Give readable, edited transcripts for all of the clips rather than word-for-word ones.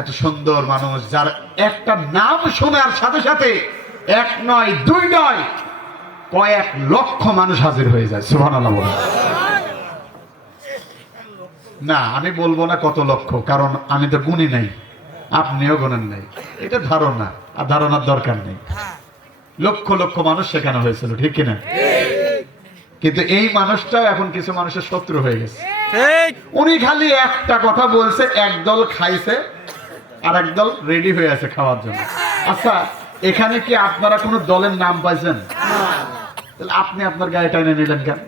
এত সুন্দর মানুষ, যার একটা নাম শোনার সাথে সাথে এক নয় দুই নয় কয়েক লক্ষ মানুষ হাজির হয়ে যায়। সুবহানাল্লাহ বলেন। না আমি বলবো না কত লক্ষ, কারণ আমি তো গুণী নাই, আপনিও গুনেন নাই, এটা ধারণা, আর ধারণার দরকার নেই। লক্ষ লক্ষ মানুষ সেখানে হয়েছিল, ঠিক কিনা? কিন্তু এই মানুষটা এখন কিছু মানুষের শত্রু হয়ে গেছে। উনি খালি একটা কথা বলছে, একদল খাইছে আর একদল রেডি হয়ে আছে খাওয়ার জন্য। আচ্ছা, এখানে কি আপনারা কোন দলের নাম পাইছেন? তাহলে আপনি আপনার গায়ে টাইনে নিলেন কেন?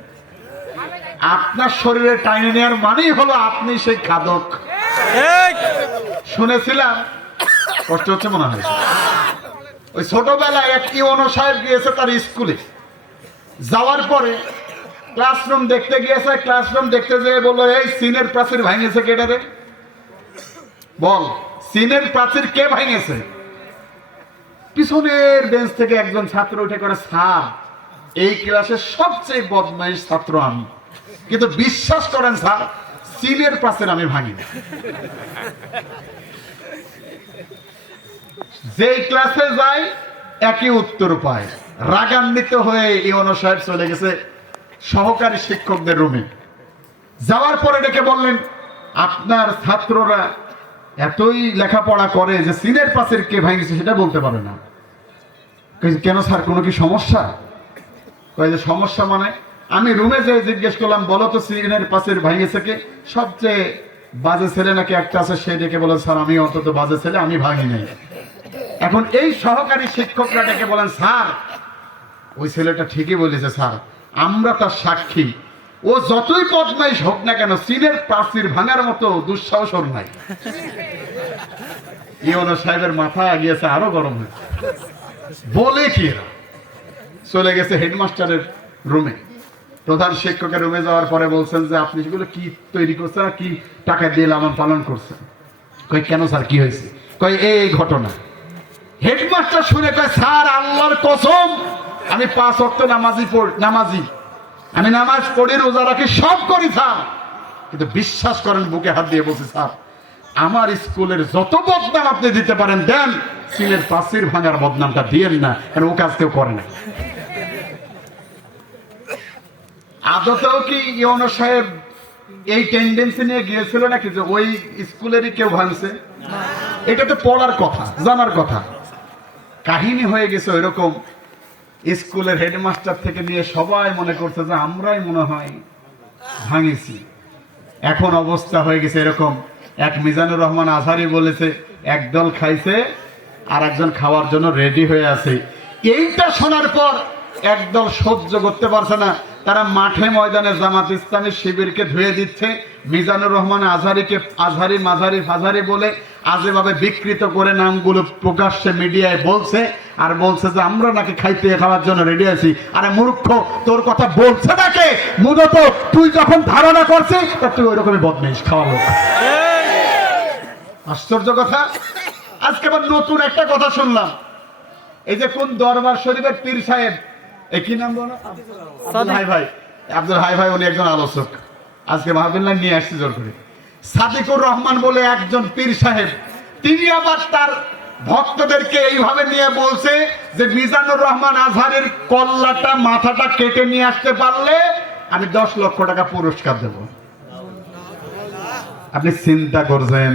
আপনার শরীরে টাইনে নেওয়ার মানেই হলো আপনি সেই খাদক। শুনেছিলাম, কষ্ট হচ্ছে মনে হয়। ওই ছোটবেলায় এক ইওনো সাহেব গিয়েছে তার স্কুলে, যাওয়ার পরে ক্লাসরুম দেখতে গিয়েছে, ক্লাসরুম দেখতে যেয়ে বললো, এই চীনের প্রাচীর ভাঙেছে কেটে রে, বল চীনের প্রাচীর কে ভাঙেছে? পিছনের বেঞ্চ থেকে একজন ছাত্র উঠে করে, স্যার এই ক্লাসের সবচেয়ে বদমাইশ ছাত্র আমি, কিন্তু বিশ্বাস করেন স্যার চীনের প্রাচীর আমি ভাঙিনি। যেই ক্লাসে যাই একই উত্তর পায়। রাগান্বিত হয়ে ইওনো সাহেব চলে গেছে সহকারী শিক্ষকদের রুমে। যাওয়ার পরে ডেকে বললেন, আপনার ছাত্ররা এতই লেখাপড়া করে যে চীনের প্রাচীর কে ভাঙিয়েছে সেটা বলতে পারে না। কেন স্যার, কোনো কি সমস্যা? যে সমস্যা মানে, আমি রুমে যে জিজ্ঞেস করলাম, বলো তো চীনের প্রাচীর ভাঙিয়েছে কে? সবচেয়ে বাজে ছেলে নাকি একটা আছে, সে ডেকে বলেন, স্যার আমি অন্তত বাজে ছেলে, আমি ভাঙি নাই। এখন এই সহকারী শিক্ষকরা ডেকে বলেন, স্যার ওই ছেলেটা ঠিকই বলেছে স্যার, আমরা তার সাক্ষী, ও যতই বদমাইশ হোক না কেন চীনের প্রাচীর ভাঙার মতো দুঃসাহস ওর নাই। ইওনো সাহেবের মাথা গিয়েছে আরো গরম হয়েছে। বলে কি এরা? চলে গেছে হেডমাস্টারের রুমে। প্রধান শিক্ষকের রুমে যাওয়ার পরে বলছেন যে, আপনি সেগুলো কি তৈরি করছেন আর কি টাকা দিয়ে লালন পালন করছেন? কই কেন স্যার, কি হয়েছে? কই এই ঘটনা। হেডমাস্টার শুনে কয়, স্যার আল্লাহর কসম আমি 5 ওয়াক্ত নামাজি, আমি নামাজ পড়ি, রোজা রাখি, সব করি স্যার, কিন্তু বিশ্বাস করেন বুকে হাত দিয়ে বলছি, স্যার আমার স্কুলের যত বদনাম আপনি দিতে পারেন দেন, চীনের প্রাচীর ভাঙার বদনামটা দিয়েন না, কারণ ও কাজ কেউ করে না। আদতেও কি ইওনো সাহেব এই টেন্ডেন্সি নিয়ে গিয়েছিল নাকি যে ওই স্কুলেরই কেউ ভাঙছে? এটা তো পড়ার কথা, জানার কথা। কাহিনী হয়ে গেছে ওইরকম, স্কুলের হেডমাস্টার থেকে নিয়ে সবাই মনে করছে যে আমরাই মনে হয় ভাঙেছি। এখন অবস্থা হয়ে গেছে এরকম, এক মিজানুর রহমান আজহারি বলেছে একদল খাইছে আর একজন খাওয়ার জন্য রেডি হয়ে আছে। এইটা শোনার পর একদল সহ্য করতে পারছে না, তারা মাঠে ময়দানে জামাত ইসলামী শিবিরকে ধুয়ে দিচ্ছে, মিজানুর রহমান আজহারিকে আজহারি মাঝারি ফাজারি বলে আজেভাবে বিকৃত করে নামগুলো প্রকাশ্যে মিডিয়ায় বলছে, আর বলছে যে আমরা নাকি খাইতে খাওয়ার জন্য রেডি আছি। আরে মূর্খ, তোর কথা বলছে নাকি? মূলত তুই যখন ধারণা করছিস তুই ওই রকমই বদমাইশ খাওয়া লোক। আশ্চর্য কথা। আজকে আবার নতুন একটা কথা শুনলাম, এই যে কোন দরবার শরীফের পীর সাহেব, কি নাম বলো? আব্দুল হাই ভাই, উনি একজন আলোচক, আজকে মাহফিল নিয়ে আসছি জোর করে। সাদিকুর রহমান বলে একজন পীর সাহেব, তিনি আবার তার ভক্তদেরকে এইভাবে নিয়ে বলছে যে মিজানুর রহমান আজহারের কল্লাটা মাথাটা কেটে নিয়ে আসতে পারলে আমি 10 লক্ষ টাকা পুরস্কার দেব। আপনি চিন্তা করছেন,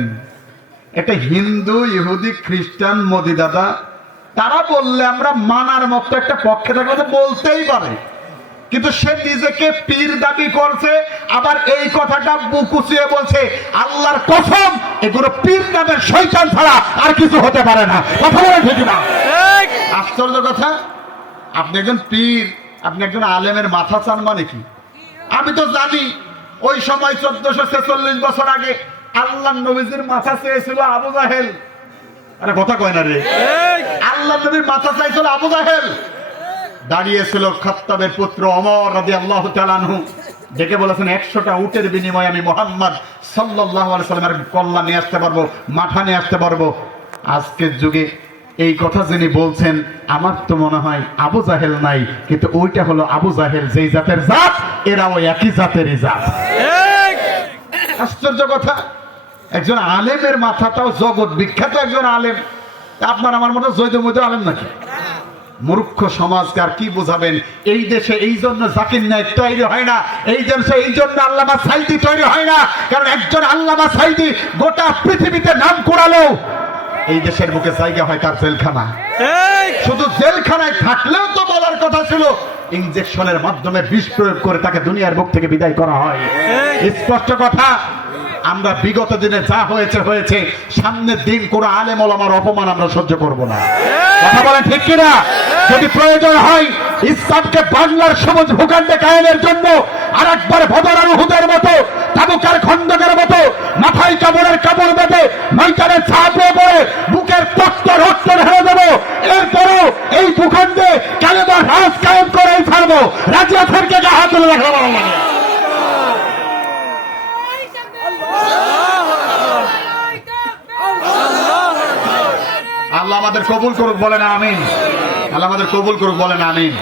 এটা হিন্দু, ইহুদি, খ্রিস্টান, মোদি দাদা, তারা বললে আমরা মানার মতো একটা পক্ষে থাকলে তো বলতেই পারে, কিন্তু সে নিজেকে পীর দাবি করছে, আবার এই কথাটা বুকুচিয়ে বলছে আল্লাহর কসম এগুলো পীর নামের শয়তান ছাড়া আর কিছু হতে পারে না। কথা বলে ঠিক না? আশ্চর্য কথা। আপনি একজন পীর, আপনি একজন আলেমের মাথা চান মানে কি? আমি তো জানি ওই সময় 1446 বছর আগে আল্লাহ নবীজির মাথা চেয়েছিল আবু জাহেল। আরে কথা কয় না রে, আল্লাহ নবীর মাথা চাইছিল আবু জাহেল। দাঁড়িয়েছিল খাত্তাবের পুত্র ওমর রাদিয়াল্লাহু তাআলা আনহু, ডেকে বলেছেন 100টা উটের বিনিময়ে আমি মুহাম্মদ সাল্লাল্লাহু আলাইহি সাল্লামের কল্লা নিয়ে আসতে পারবো, মাথা নিয়ে আসতে পারবো। আজকের যুগে এই কথা যিনি বলছেন, আমার তো মনে হয় আবু জাহেল নাই, কিন্তু ওইটা হলো আবু জাহেল যেই জাতের জাত, এরাও একই জাতেরই জাত। আশ্চর্য কথা। একজন আলেমের মাথাটাও জগৎ বিখ্যাত একজন আলেম, আপনার আমার মতো জৈদ মধ্যে আলেম নাকি? মূর্খ সমাজকে আর কি বোঝাবেন? এই দেশে এই জন্য জাকির নায়েক তৈরি হয় না, এই দেশে এই জন্য আল্লামা সাঈদী তৈরি হয় না, কারণ একজন আল্লামা সাঈদী গোটা পৃথিবীতে নাম কুড়ালো, এই দেশের বুকে জায়গা হয় তার জেলখানা। শুধু জেলখানায় থাকলেও তো বলার কথা ছিল ইনজেকশনের মাধ্যমে বিষ প্রয়োগ করে তাকে দুনিয়ার বুক থেকে বিদায় করা হয়। স্পষ্ট কথা, আমরা বিগত দিনে যা হয়েছে হয়েছে, সামনের দিন কোন আলেম ওলামার অপমান আমরা সহ্য করব না। কথা বলেন ঠিক কিনা? যদি প্রয়োজন হয় ইসলামকে বাংলার সবুজ ভূখণ্ডে কায়েমের জন্য আর একবার বদর আর উহুদের মতো, তাবুকের খন্দকের মতো মাথায় কাপড়ের কাপড় বেঁধে ময়দানে ঝাঁপিয়ে পড়ে বুকের রক্ত রক্ত ঢেলে দেবো, এরপরও এই ভূখণ্ডে কালেমার রাজ কায়েম করেই ছাড়বো। রাজি আছেন কে? হাত তুলে রাখা ভালো লাগে। আল্লাহ আমাদের কবুল করুক, বলেন আমিন। আল্লাহ আমাদের কবুল করুক, বলেন আমিন।